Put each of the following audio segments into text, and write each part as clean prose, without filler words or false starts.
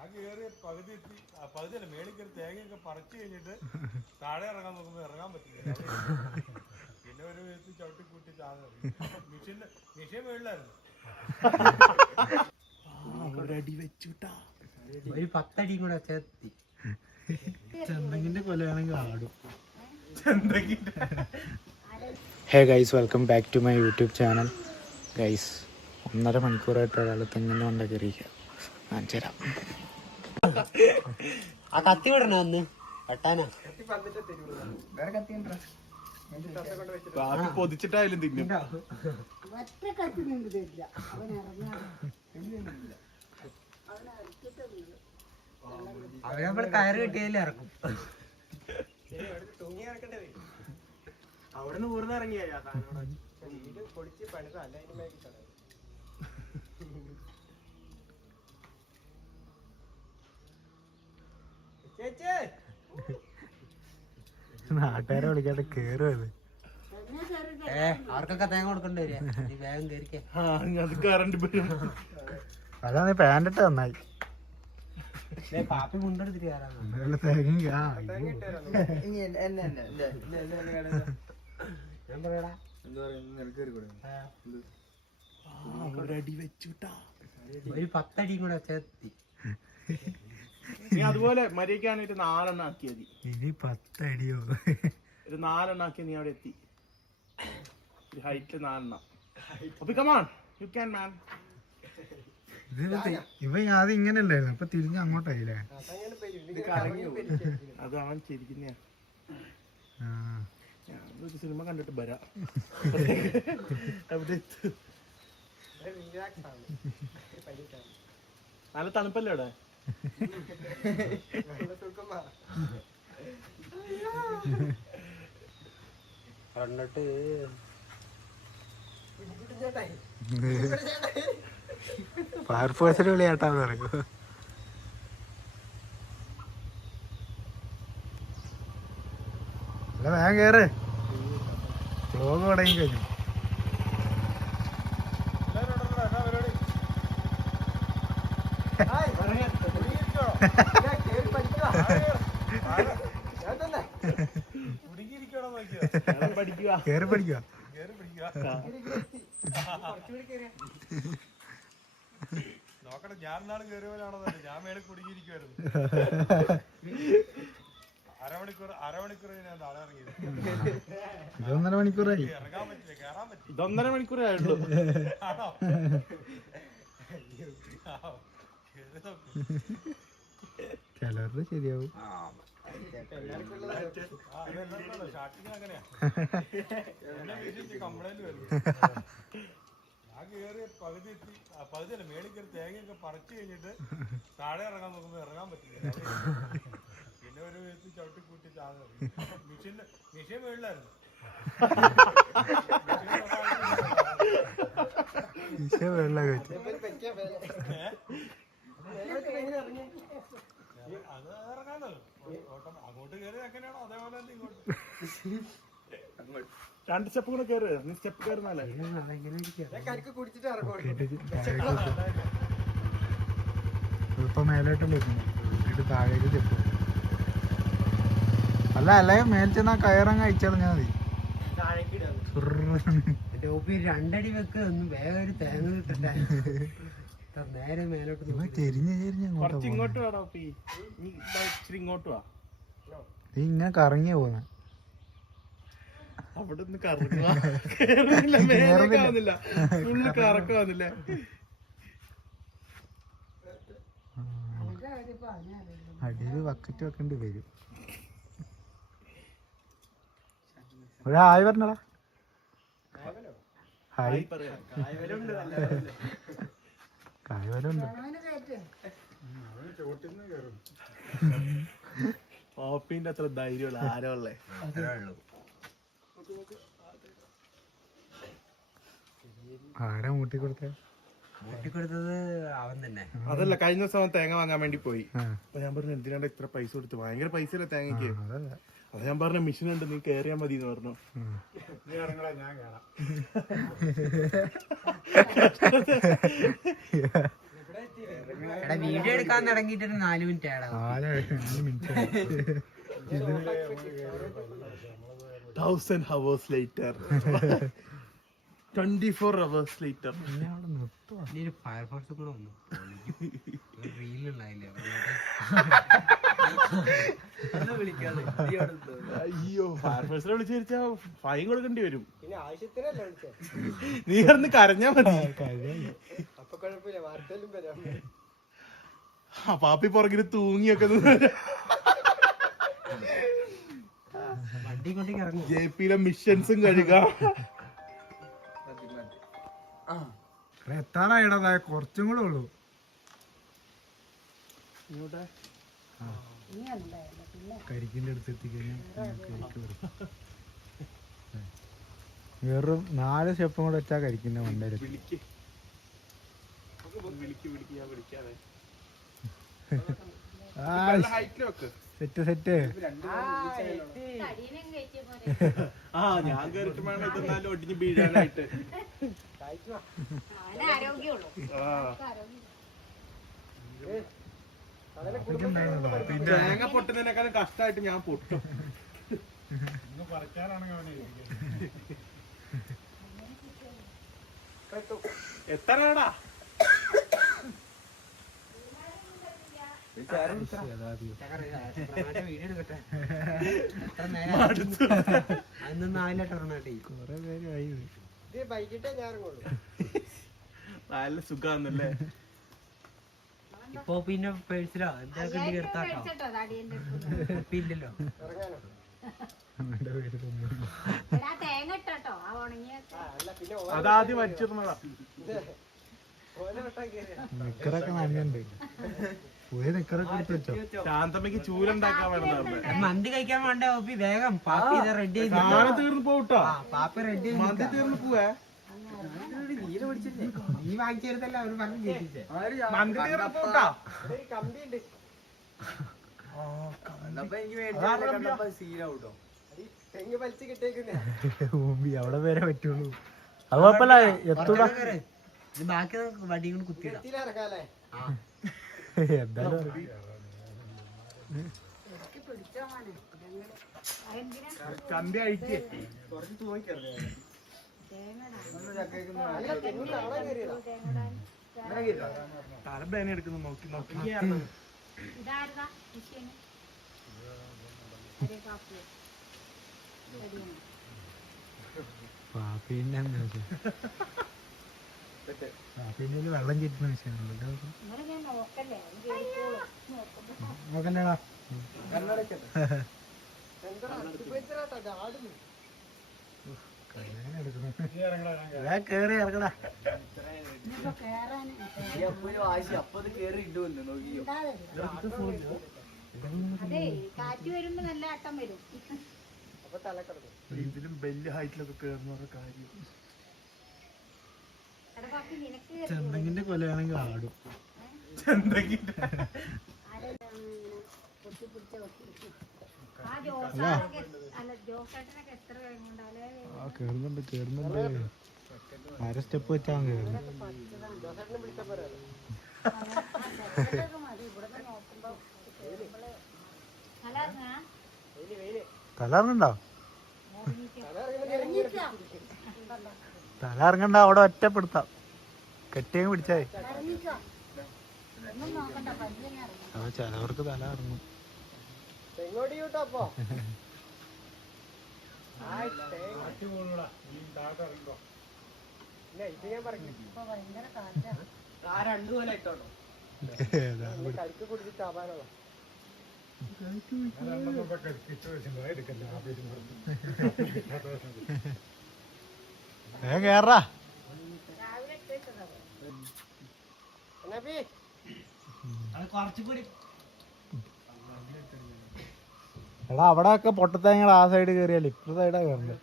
ഞാൻ കയറി പകുതിയല്ല മേളിൽ കയറി തേങ്ങയൊക്കെ പറിച്ചു കഴിഞ്ഞിട്ട് താഴെ ഇറങ്ങാൻ നോക്കുമ്പോൾ ഇറങ്ങാൻ പറ്റില്ല. പിന്നെ ഒരു വിധത്തിൽ ചവിട്ടിക്കൂട്ടി താഴെ മിഷൻ മേളിലായിരുന്നു. ഒരടി വെച്ചുട്ടാ, ഒരു 10 അടി കൂടെ ചേർത്തി. ചെന്തെങ്കിന്റെ കൊലയാണെങ്കിൽ ആടും. Hey guys, welcome back to my YouTube channel. Guys 1.5 മണിക്കൂറായിട്ട് ഒരാൾ തെങ്ങിൻ്റെ കൊണ്ട കയറിയിരിക്കുക. കാണിച്ചു തരാം. ആ കത്തി വിടണ ഒന്ന് വെട്ടാനാ. പൊതിച്ചിട്ടായാലും തിന്നും. അവനപ്പോൾ കയറ് കിട്ടിയതിൽ ഇറക്കും. അവിടുന്ന് ഊർന്ന് ഇറങ്ങിയ നാട്ടുകാരെ വിളിക്കാതെ കേറുന്നത്. അവർക്കൊക്കെ തേങ്ങ കൊടുക്കേണ്ടി വരിക. നീ വേഗം കയറിക്കേ. അതാണ് പാൻറ് ഇട്ട് നന്നായി. പാപ്പി മുണ്ടെടുത്തിട്ട് കയറാൻ ഞാൻ പറയടാ. ഒരടി വെച്ചുട്ടാ. ഒരു 10 അടി കൂടെ ചേർത്തി. നീ അതുപോലെ മര്യാദക്കാനായിട്ട് 4 എണ്ണം ആക്കിയാ മതി. ഇനി 10 അടിയോ? ഒരു 4 എണ്ണം ആക്കിയ നീ അവിടെ എത്തി. ഒരു ഹൈറ്റ് 4 എണ്ണം. അപ്പൊ കമാൺ, യു ക്യാൻ മാൻ. ഇവ ആദ്യം ഇങ്ങനെ അല്ലായിരുന്നു, അപ്പൊ തിരിഞ്ഞ് അങ്ങോട്ടായില്ലേ? അത് അവൻ ചിരിക്കുന്ന ഒരു സിനിമ കണ്ടിട്ട് വരാം. നല്ല തണുപ്പല്ലേ അവിടെ? കണ്ടിട്ട് ഫയർഫോഴ്സിന് വിളിയാട്ടാന്ന് പറയൂ. അല്ല വേഗം കേറ്, വ്ലോഗ് തുടങ്ങി കഴിഞ്ഞു. കേറി പഠിക്കുക. നോക്കട്ടെ, ഞാൻ നാളെ കയറിയവരാണോ? ഞാൻ മേലെ കുടുങ്ങിയിരിക്കുവായിരുന്നു. അരമണിക്കൂർ ഞാൻ താഴെ ഇറങ്ങിയത്. 1.5 മണിക്കൂറായി. ഇറങ്ങാൻ പറ്റില്ല, കയറാൻ പറ്റില്ല. 1.5 മണിക്കൂറേ ആയുള്ളൂ. ചിലരുടെ ശരിയാവും. അങ്ങനെയാ കംപ്ലൈന്റ് വരും. ഞാൻ കയറി പകുതിയല്ല മേളിൽ കയറി തേങ്ങയൊക്കെ പറിച്ചു കഴിഞ്ഞിട്ട് താഴെ ഇറങ്ങാൻ നോക്കുമ്പോൾ ഇറങ്ങാൻ പറ്റില്ല. പിന്നെ ഒരു വിധത്തിൽ ചവിട്ടിക്കൂട്ടി താഴെ മിഷൻ മേളിലായിരുന്നു. അത് ഇറങ്ങാനല്ലോ. അങ്ങോട്ട് കയറി എങ്ങനെയാണോ അതേപോലെ തന്നെ ഇങ്ങോട്ട് 2 സ്റ്റെപ്പ് കൂടെ കയറി. നീ സ്റ്റെപ്പ് കയറുന്നാലേ ഇപ്പൊ മേലോട്ടല്ലേ എന്നിട്ട് താഴേക്ക് സ്റ്റെപ്പ്. അല്ല മേൽ ചെന്നാ കയറങ്ങ് അയച്ചറിഞ്ഞാ മതി. 2 അടി വെക്ക ഒന്ന് വേഗം ഒരു തേങ്ങ കിട്ടണ്ടേ. നേരെ മേലോട്ട് ചെരിഞ്ഞ് ഇങ്ങോട്ട് വേണോ? ഇങ്ങോട്ട് വാ. ഇങ്ങനെ കറങ്ങിയ പോന്ന അവിടെ നിന്ന് കറങ്ങുന്നില്ല, ഫുള്ള് കറക്കുന്നില്ല. അടിയിൽ ബക്കറ്റ് വെക്കേണ്ടി വരും. ഒരായി പറഞ്ഞടാ. ഹായ്. കായവലുണ്ട്. ഓപ്പിന്റെ അത്ര ധൈര്യമുള്ള ആരോ ഉള്ളേ. ആടെ മൂട്ടിക്കൊടുത്തത് അവൻ തന്നെ. അതല്ല, കഴിഞ്ഞ ദിവസം തേങ്ങ വാങ്ങാൻ വേണ്ടി പോയി. അപ്പൊ ഞാൻ പറഞ്ഞു എന്തിനാണ് ഇത്ര പൈസ കൊടുത്ത്, ഭയങ്കര പൈസ അല്ലേ തേങ്ങക്ക്. അത് ഞാൻ പറഞ്ഞ മെഷീൻ ഉണ്ട്, നീ കയറിയാ മതി എന്ന് പറഞ്ഞു. നീ ഇറങ്ങടാ, ഞാൻ കയറാം. എടാ വീഡിയോ എടുക്കാൻ തുടങ്ങിയിട്ട് 4 മിനിറ്റ് ആടാ. 4 minute 1000 hours later. 24 hours later. ഇനി ഒരു ഫയർഫോഴ്സ് കൂടെ വന്നു റീലുണ്ടായില്ലേ അയ്യോ ഫയർഫോഴ്സിനെ വിളിച്ചു വെച്ചാ ഫൈൻ കൊടുക്കേണ്ടി വരും. നീ കിടന്ന് കരഞ്ഞാ മതി. ആ പാപ്പി പുറകില് തൂങ്ങിയൊക്കെ വണ്ടി കൊണ്ടേക്ക് ഇറങ്ങും. ജെപിയിലെ മിഷൻസും കഴുകാം. എത്താനായിടതാ കുറച്ചും കൂടെ ഉള്ളൂ. കരിക്കിന്റെ അടുത്ത് എത്തിക്കഴിഞ്ഞാൽ വെറും 4 സ്റ്റെപ്പും കൂടെ വെച്ചാ കരിക്കിന്റെ മണ്ടയിൽ സെറ്റ് സെറ്റ്. ആ ഞാൻ കയറിട്ട് വേണം ഇതെന്നാലും ഒടിഞ്ഞ് വീഴാനായിട്ട്. തേങ്ങ പൊട്ടുന്നതിനേക്കാളും കഷ്ടമായിട്ട് ഞാൻ പൊട്ടും. എത്രടാ അന്ന് 4 ടർണാട്ടി കൊറേ പേര് ആയി. നല്ല സുഖാന്നല്ലേ. ഇപ്പൊ പിന്നെ പേഴ്സിലോ എന്തൊക്കെ എടുത്താട്ടോ ഇല്ലല്ലോ. അതാദ്യം വലിച്ചിരുന്നതാ. നിക്കറൊക്കെ നന്നുണ്ട്. പുതിയ നിക്കറൊക്കെ എടുത്ത് വെച്ചോ. ശാന്തമ്മക്ക് ചൂലുണ്ടാക്കാൻ വേണം. മന്തി കഴിക്കാൻ വേണ്ട ഓപ്പി വേഗം പാപ്പി ഇത് റെഡി സാധനം തീർന്നു പോട്ടാ. പാപ്പി റെഡി മന്തി തീർന്നു പോവേ. നീ വാങ്ങിച്ചെടുത്തല്ല അവര് പറഞ്ഞു കേട്ടിട്ടേ. മന്തി തീർന്നു പോട്ടാ. അവിടെ വരെ പറ്റുള്ളൂ. അത് കുഴപ്പമില്ല എത്തൂടാ. ബാക്കി വടി കൊണ്ട് കുത്തിയിടാം. എന്തായാലും കമ്പി അഴിച്ച് തല പേന എടുക്കുന്നു നോക്കി നോക്കി. പാപ്പിന്റെ പാപ്പിന്റെ വെള്ളം ചീറ്റുന്ന വിഷയമുണ്ടല്ലോ. നോക്കണ്ടേടാ. കേറി ഇറങ്ങടാ. അതെ കാറ്റ് വരുമ്പോ നല്ല ആട്ടം വരും. ഇതിലും വലിയ ഹൈറ്റിലൊക്കെ കേറുന്ന കാര്യം. ചെന്തെങ്കിന്റെ കൊലയാണെങ്കിൽ ആടും. ആ കേറുന്നുണ്ട് കേറുന്നുണ്ട്. 1/2 സ്റ്റെപ്പ് വെച്ചാ കേറുന്നു. തല ഇറങ്ങണ്ടോ? തല ഇറങ്ങണ്ട. അവിടെ ഒറ്റപ്പെടുത്താം. കെട്ടിയും പിടിച്ചായി. അപ്പൊ ചിലവർക്ക് തല ഇറങ്ങും. കേറാ. എടാ അവിടെ ഒക്കെ പൊട്ടത്തേങ്ങൾ ആ സൈഡ് കയറിയാൽ ഇപ്പുറ സൈഡാ കയറണ്ടേ.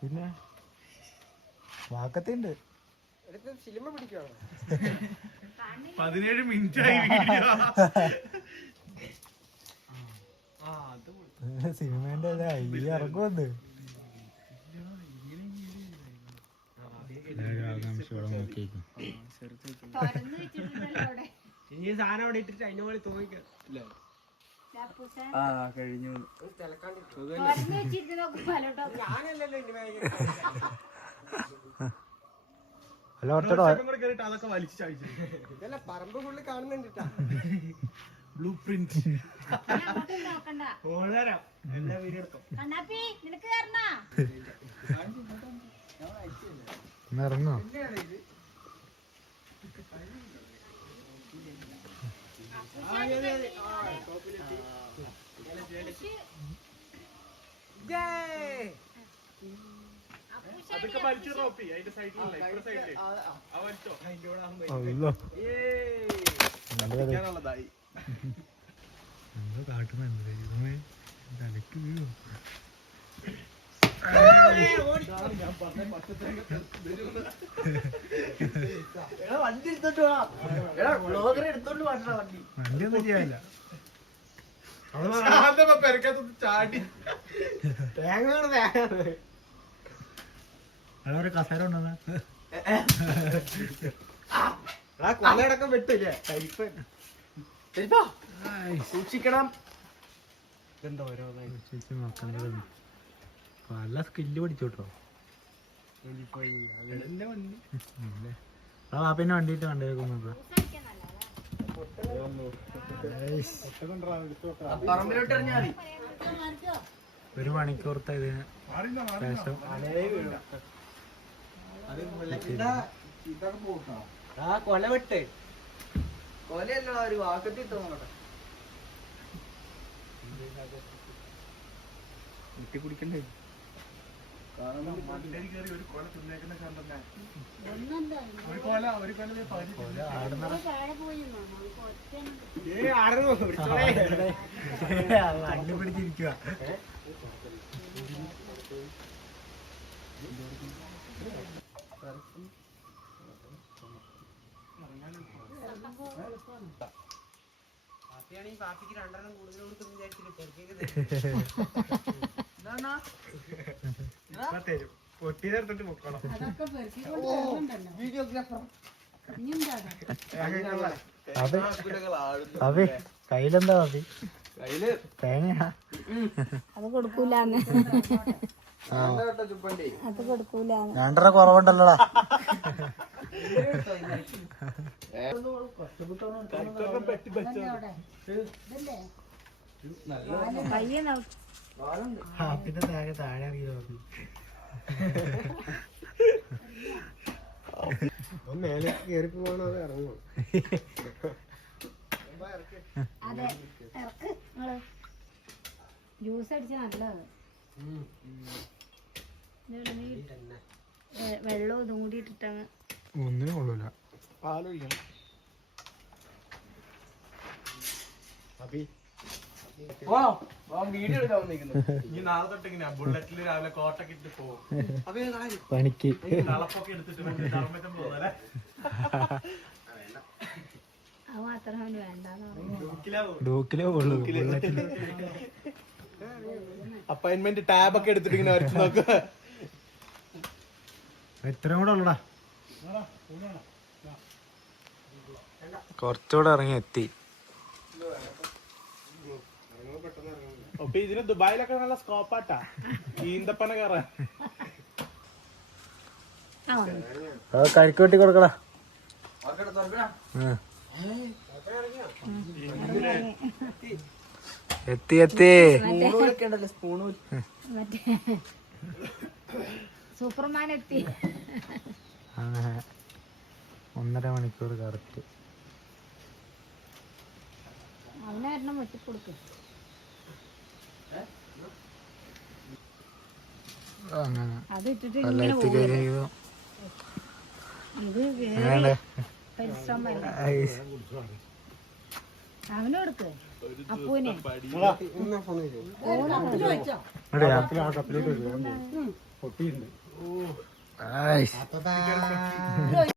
പിന്നെ വാക്കത്തുണ്ട്. 17 മിനിറ്റ് ആയി വീഡിയോ. സിനിമേന്റെ ഇറങ്ങുമെന്ന് ആകാംക്ഷയോടെ നോക്കിയേക്കും. തുറന്ന് വെച്ചിട്ടുണ്ടല്ലോ അവിടെ. ഇനി സാധനം അവിടെ ഇട്ടിട്ട് അതിന്റെ പോലെ തോന്നിക്കാം. ചാപ്പൂസൻ. കഴിഞ്ഞു. തുറന്ന് വെച്ചിട്ട് നോക്കുമ്പോ അലോട്ടോ. ഞാനല്ലല്ലോ ഇനി അല്ല ഒറ്റടോ കേറിട്ട് അതൊക്കെ വലിച്ചു ചാടിച്ചു. ഇതല്ല പറമ്പ് ഫുള്ള് കാണുന്നുണ്ട്. Blue print. അങ്ങോട്ടും നോക്കണ്ട. ഓളരാം എല്ലാ വീഡിയോ എടുക്കും. കണ്ണാപ്പി നിനക്ക് കയറണ ഇറങ്ങോ? അതൊക്കെ വലിച്ചു റോപ്പി അതിന്റെ സൈഡിലല്ലേ ഇപ്പുറ സൈഡില് ആ വലിച്ചോ. അല്ലോ ായി എന്തോ കാട്ടുന്നുണ്ട് ഇതുമേ തലക്ക് വീഴോ? വണ്ടി എടുത്തോണ്ട് വണ്ടി വണ്ടിയൊന്നും ചെയ്യാനില്ല. പെരക്കകത്ത് ചാടി. തേങ്ങ അവിടെ കസേര ഉണ്ടെന്നാ കൊലയടക്കം വെട്ടില്ലേ? സൂക്ഷിക്കണം. ഇതെന്താ ഓരോ നോക്കണ്ടത് പല സ്കില്ല് പഠിച്ചോട്ടോ. പിന്നെ വണ്ടിയിട്ട് കണ്ടേക്കുന്നത് പറമ്പിലോട്ട് എറിഞ്ഞാൽ മതി. 1 മണിക്കൂറത്തെ ഇതിന് ശേഷം ആ കൊല വെട്ട് കൊലയല്ല ഒരു വാക്കത്തി തോന്നട്ടെ. കുടിക്കണ്ടേ? മണ്ടേരി കയറി ഒരു കൊല തിന്നേക്കുന്ന കണ്ടെന്നെ. ഒന്നെന്താ ഒരു കൊല പകുതി. താഴെ പോയി ഒറ്റ വണ്ടി പിടിച്ചിരിക്കുക. പാപ്പിക്ക് 2 എണ്ണം കൂടുതൽ കൊടുത്തു വിചാരിച്ചിട്ട് പൊട്ടിനെടുത്തിട്ട് പൊക്കണം. അതൊക്കെ പെറുക്കിക്കൊണ്ട് വരുന്നുണ്ടല്ലോ. വീഡിയോഗ്രാഫർ ഇനിയെന്താ അഭി കയ്യിലെന്താ അഭി? കയ്യില് തേങ്ങയാ? അത് കൊടുക്കൂലെന്ന് ചുപ്പണ്ടി അത് കൊടുക്കൂലെന്ന് 2 കുറവുണ്ടല്ലോടാ. പയ്യെ പിന്നെ താഴെ അറിയോ? മേലെ കയറി പോകണോ അത് ഇറങ്ങുമോ? അതെ ഇറക്ക് നിങ്ങള് ജ്യൂസ് അടിച്ച നല്ലതാണ്. വെള്ളം ഇതും കൂടി ഇട്ടിട്ടങ്ങ് ഒന്നിനും കൊള്ളൂല. പാലൊഴിക്കണം. വീഡിയോ എടുക്കാൻ വന്നിരിക്കുന്നു. ഇനി നാളെ തൊട്ട് ഇങ്ങനെ ബുള്ളറ്റില് രാവിലെ കോട്ടൊക്കെ ഇട്ട് പോകും. പണിക്ക് തളപ്പൊക്കെ എടുത്തിട്ട് കർമ്മറ്റം പോകുന്നല്ലേ. അത് മാത്രം അവന് വേണ്ടാന്ന് പറഞ്ഞു. ഡൂക്കിലേ ഉള്ളൂ. അപ്പോയിന്റ്മെന്റ് ടാബ് ഒക്കെ എടുത്തിട്ട് ഇങ്ങനെ വരച്ച് നോക്കുക. ഇത്രയും കൂടെ ഉള്ളടാ. കുറച്ചുകൂടെ ഇറങ്ങി എത്തി. അപ്പൊ ഇതിന് ദുബായിലൊക്കെ നല്ല സ്കോപ്പാട്ടാ ഈന്തപ്പന കയറാൻ. കരിക്ക് വെട്ടി കൊടുക്കടാ. എത്തി എത്തി. മറ്റേ സൂപ്പർമാൻ എത്തി. 1.5 മണിക്കൂർ കറക്റ്റ്. അവനായിരുന്നു വെട്ടിക്കൊടുക്കും. അങ്ങനെ അത് ഇട്ടിട്ട് നല്ല ഇങ്ങനെ പോകും. എത്തിക്കഴിഞ്ഞു. ഇത് അങ്ങനെ പരിശ്രമല്ല. അവന് കൊടുക്ക് അപ്പൂനെ പൊട്ടിയിട്ടുണ്ട്.